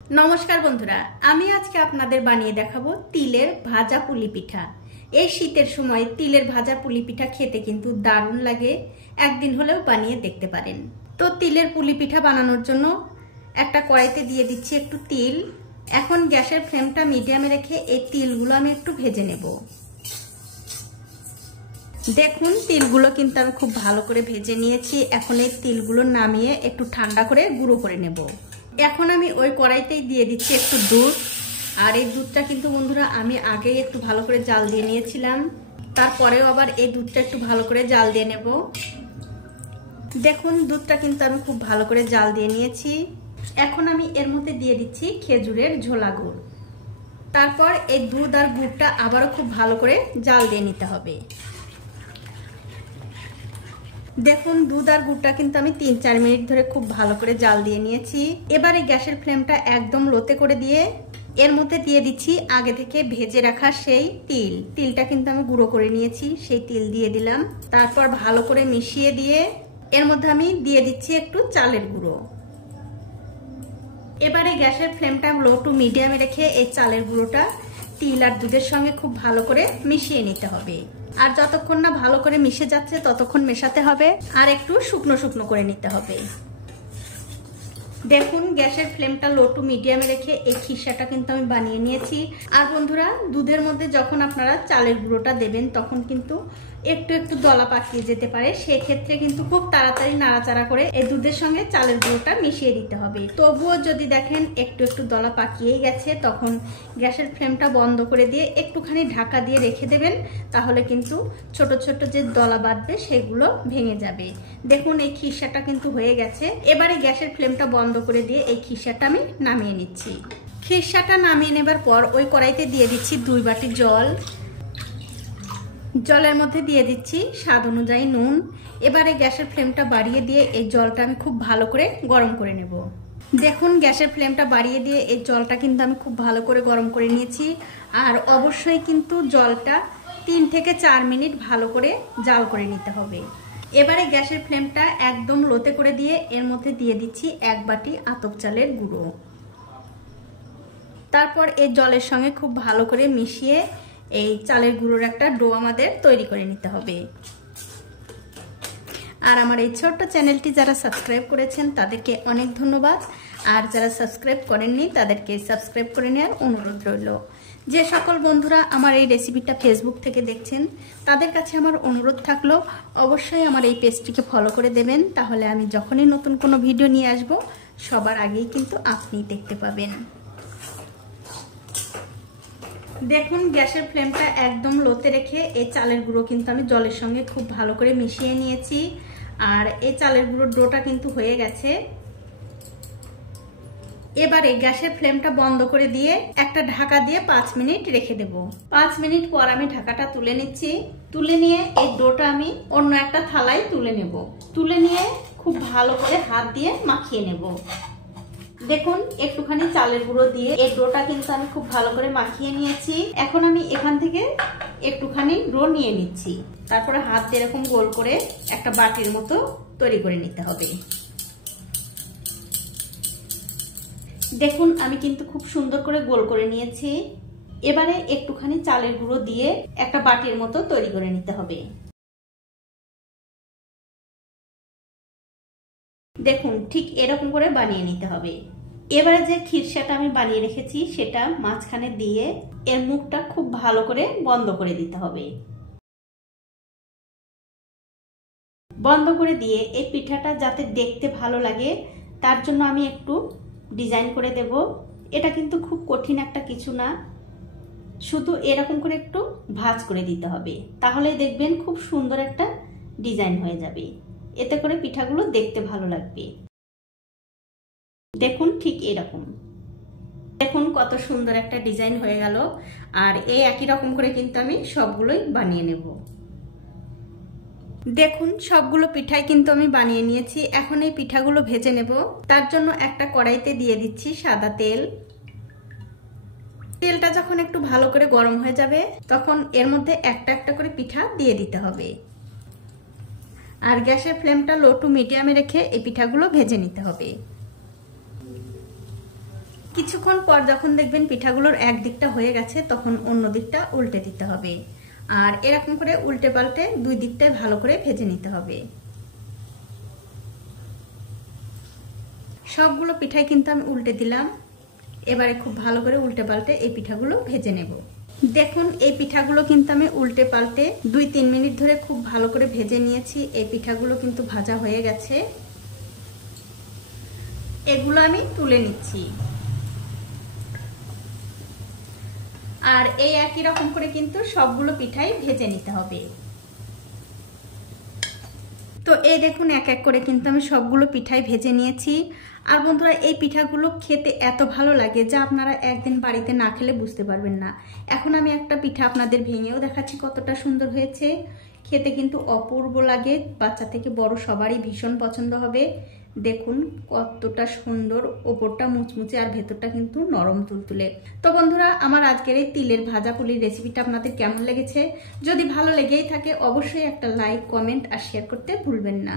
नमस्कार बंधुरा आमी आज के आपनादेर बानिये देखाबो तिलेर भाजा पुली पिठा। এই শীতের সময় তিলের ভাজা পুলি পিঠা খেতে কিন্তু দারুণ লাগে। একদিন হলেও বানিয়ে দেখতে পারেন। তো তিলের পুলি পিঠা বানানোর জন্য একটা কড়াইতে দিয়ে দিচ্ছি একটু তিল। এখন গ্যাসের ফ্লেমটা মিডিয়ামে রেখে এই তিলগুলো আমি একটু ভেজে নেব। দেখুন তিলগুলো কিন্তু আমি খুব ভালো করে ভেজে নিয়েছি। এখন এই তিলগুলো নামিয়ে একটু ঠান্ডা করে গুঁড়ো করে নেব। এখন আমি ওই কড়াইতেই দিয়ে দিচ্ছি একটু দুধ। আর এই দুধটা কিন্তু বন্ধুরা আমি আগেই একটু ভালো করে জাল দিয়ে নিয়েছিলাম। তারপরেও আবার এই দুধটা একটু ভালো করে জাল দিয়ে নেব। দেখুন দুধটা কিন্তু আমি খুব ভালো করে জাল দিয়ে নিয়েছি। এখন আমি এর মধ্যে দিয়ে দিচ্ছি খেজুরের ঝোলা গুড়। তারপর এই দুধ আর গুড়টা আবারও খুব ভালো করে জাল দিয়ে নিতে হবে। দেখুন দুধ আর গুড়টা কিন্তু আমি ৩-৪ মিনিট ধরে খুব ভালো করে জাল দিয়ে নিয়েছি। এবারে গ্যাসের ফ্লেমটা একদম লোতে করে দিয়ে এর মধ্যে দিয়ে দিচ্ছি আগে থেকে ভেজে রাখা সেই তিলটা কিন্তু আমি গুঁড়ো করে নিয়েছি, সেই তিল দিয়ে দিলাম। তারপর ভালো করে মিশিয়ে দিয়ে এর মধ্যে আমি দিয়ে দিচ্ছি একটু চালের গুঁড়ো। এবারে গ্যাসের ফ্লেমটা লো টু মিডিয়ামে রেখে এই চালের গুঁড়োটা তিল আর দুধের সঙ্গে খুব ভালো করে মিশিয়ে নিতে হবে। আর যতক্ষণ না ভালো করে মিশে যাচ্ছে ততক্ষণ মেশাতে হবে আর একটু শুকনো শুকনো করে নিতে হবে। দেখুন গ্যাসের ফ্লেমটা লো টু মিডিয়ামে রেখে এই খিসাটা কিন্তু আমি বানিয়ে নিয়েছি। আর বন্ধুরা দুধের মধ্যে যখন আপনারা চালের গুঁড়োটা দেবেন তখন কিন্তু একটু একটু দলা পাকিয়ে যেতে পারে। সেই ক্ষেত্রে কিন্তু খুব তাড়াতাড়ি নাড়াচাড়া করে এই দুধের সঙ্গে চালের গুঁড়োটা মিশিয়ে দিতে হবে। তবুও যদি দেখেন একটু একটু দলা পাকিয়েই গেছে তখন গ্যাসের ফ্লেমটা বন্ধ করে দিয়ে একটুখানি ঢাকা দিয়ে রেখে দেবেন। তাহলে কিন্তু ছোট ছোট যে দলা বাঁধবে সেগুলো ভেঙে যাবে। দেখুন এই খিসাটা কিন্তু হয়ে গেছে। এবারে গ্যাসের ফ্লেমটা বন্ধ করে দিয়ে এই খিসাটা আমি নামিয়ে নিচ্ছি। খিসাটা নামিয়ে নেবার পর ওই কড়াইতে দিয়ে দিচ্ছি 2 বাটি জল। জলের মধ্যে দিয়ে দিচ্ছি স্বাদ অনুযায়ী নুন। এবারে গ্যাসের ফ্লেমটা বাড়িয়ে দিয়ে এই জলটা আমি খুব ভালো করে গরম করে নেব। দেখুন গ্যাসের ফ্লেমটা বাড়িয়ে দিয়ে এই জলটা কিন্তু আমি খুব ভালো করে গরম করে নিয়েছি। আর অবশ্যই কিন্তু জলটা 3 থেকে 4 মিনিট ভালো করে জাল করে নিতে হবে। এবারে গ্যাসের ফ্লেমটা একদম লোতে করে দিয়ে এর মধ্যে দিয়ে দিচ্ছি 1 বাটি আতপ চালের গুঁড়ো। তারপর এই জলের সঙ্গে খুব ভালো করে মিশিয়ে এই চালের গুঁড়োর একটা ডো আমাদের তৈরি করে নিতে হবে। আর আমার এই ছোট্ট চ্যানেলটি যারা সাবস্ক্রাইব করেছেন তাদেরকে অনেক ধন্যবাদ। আর যারা সাবস্ক্রাইব করেননি তাদেরকে সাবস্ক্রাইব করে নেওয়ার অনুরোধ রইল। যে সকল বন্ধুরা আমার এই রেসিপিটা ফেসবুক থেকে দেখছেন তাদের কাছে আমার অনুরোধ থাকলো অবশ্যই আমার এই পেজটিকে ফলো করে দেবেন। তাহলে আমি যখনই নতুন কোনো ভিডিও নিয়ে আসব সবার আগেই কিন্তু আপনি দেখতে পাবেন। দেখুন গ্যাসের ফ্লেমটা একদম লোতে রেখে এই চালের গুঁড়ো কিন্তু আমি জলের সঙ্গে খুব ভালো করে মিশিয়ে নিয়েছি। আর এই চালের গুঁড়োর ডোটা কিন্তু হয়ে গেছে। এবারে গ্যাসের ফ্লেমটা বন্ধ করে দিয়ে একটা ঢাকা দিয়ে 5 মিনিট রেখে দেব। 5 মিনিট পর আমি ঢাকাটা তুলে নিচ্ছি। তুলে নিয়ে এই ডোটা আমি অন্য একটা থালায় তুলে নেব। তুলে নিয়ে খুব ভালো করে হাত দিয়ে মাখিয়ে নেব। দেখুন একটুখানি চালের গুঁড়ো দিয়ে এই ডোটা কিন্তু আমি খুব ভালো করে মাখিয়ে নিয়েছি। এখন আমি এখান থেকে একটুখানি ডো নিয়ে নিচ্ছি। তারপরে হাত দিয়ে এরকম গোল করে একটা বাটির মতো তৈরি করে নিতে হবে। দেখুন আমি কিন্তু খুব সুন্দর করে গোল করে নিয়েছি। এবারে একটুখানি চালের গুঁড়ো দিয়ে একটা বাটির মতো তৈরি করে নিতে হবে। দেখুন ঠিক এরকম করে বানিয়ে নিতে হবে। এবারে যে খিরসাটা আমি বানিয়ে রেখেছি সেটা মাঝখানে দিয়ে এর মুখটা খুব ভালো করে বন্ধ করে দিতে হবে। বন্ধ করে দিয়ে এই পিঠাটা যাতে দেখতে ভালো লাগে তার জন্য আমি একটু ডিজাইন করে দেব। এটা কিন্তু খুব কঠিন একটা কিছু না, শুধু এরকম করে একটু ভাঁজ করে দিতে হবে। তাহলে দেখবেন খুব সুন্দর একটা ডিজাইন হয়ে যাবে। এতে করে পিঠাগুলো দেখতে ভালো লাগবে। দেখুন ঠিক এরকম। দেখুন কত সুন্দর একটা ডিজাইন হয়ে গেল। আর এই একই রকম করে কিন্তু আমি সবগুলোই বানিয়ে নেব। দেখুন সবগুলো পিঠাই কিন্তু আমি বানিয়ে নিয়েছি। এখন এই পিঠাগুলো ভেজে নেব। তার জন্য একটা কড়াইতে দিয়ে দিচ্ছি সাদা তেল। তেলটা যখন একটু ভালো করে গরম হয়ে যাবে তখন এর মধ্যে একটা একটা করে পিঠা দিয়ে দিতে হবে। আর গ্যাসের ফ্লেমটা লো টু মিডিয়ামে রেখে এই পিঠাগুলো ভেজে নিতে হবে। কিছুক্ষণ পর যখন দেখবেন পিঠাগুলোর এক দিকটা হয়ে গেছে তখন অন্য দিকটা উল্টে দিতে হবে। আর এরকম করে উল্টে পাল্টে দুই দিকটাই ভালো করে ভেজে নিতে হবে। সবগুলো পিঠাই কিন্তু আমি উল্টে দিলাম। এবারে খুব ভালো করে উল্টে পাল্টে এই পিঠাগুলো ভেজে নেব। দেখুন এই পিঠাগুলো কিন্তু আমি উল্টে পাল্টে 2-3 মিনিট ধরে খুব ভালো করে ভেজে নিয়েছি। এই পিঠাগুলো কিন্তু ভাজা হয়ে গেছে। এগুলো আমি তুলে নিচ্ছি। আর এই একই রকম করে কিন্তু সবগুলো পিঠাই ভেজে নিতে হবে। তো এই দেখুন এক এক করে কিন্তু আমি সবগুলো পিঠাই ভেজে নিয়েছি। আর বন্ধুরা এই পিঠাগুলো খেতে এত ভালো লাগে যা আপনারা একদিন বাড়িতে না খেলে বুঝতে পারবেন না। এখন আমি একটা পিঠা আপনাদের ভেঙেও দেখাচ্ছি কতটা সুন্দর হয়েছে। খেতে কিন্তু অপূর্ব লাগে, বাচ্চা থেকে বড় সবারই ভীষণ পছন্দ হবে। দেখুন কতটা সুন্দর, ওপরটা মুচমুচে আর ভেতরটা কিন্তু নরম তুলতুলে। তো বন্ধুরা আমার আজকের এই তিলের ভাজা পুলির রেসিপিটা আপনাদের কেমন লেগেছে? যদি ভালো লেগেই থাকে অবশ্যই একটা লাইক, কমেন্ট আর শেয়ার করতে ভুলবেন না।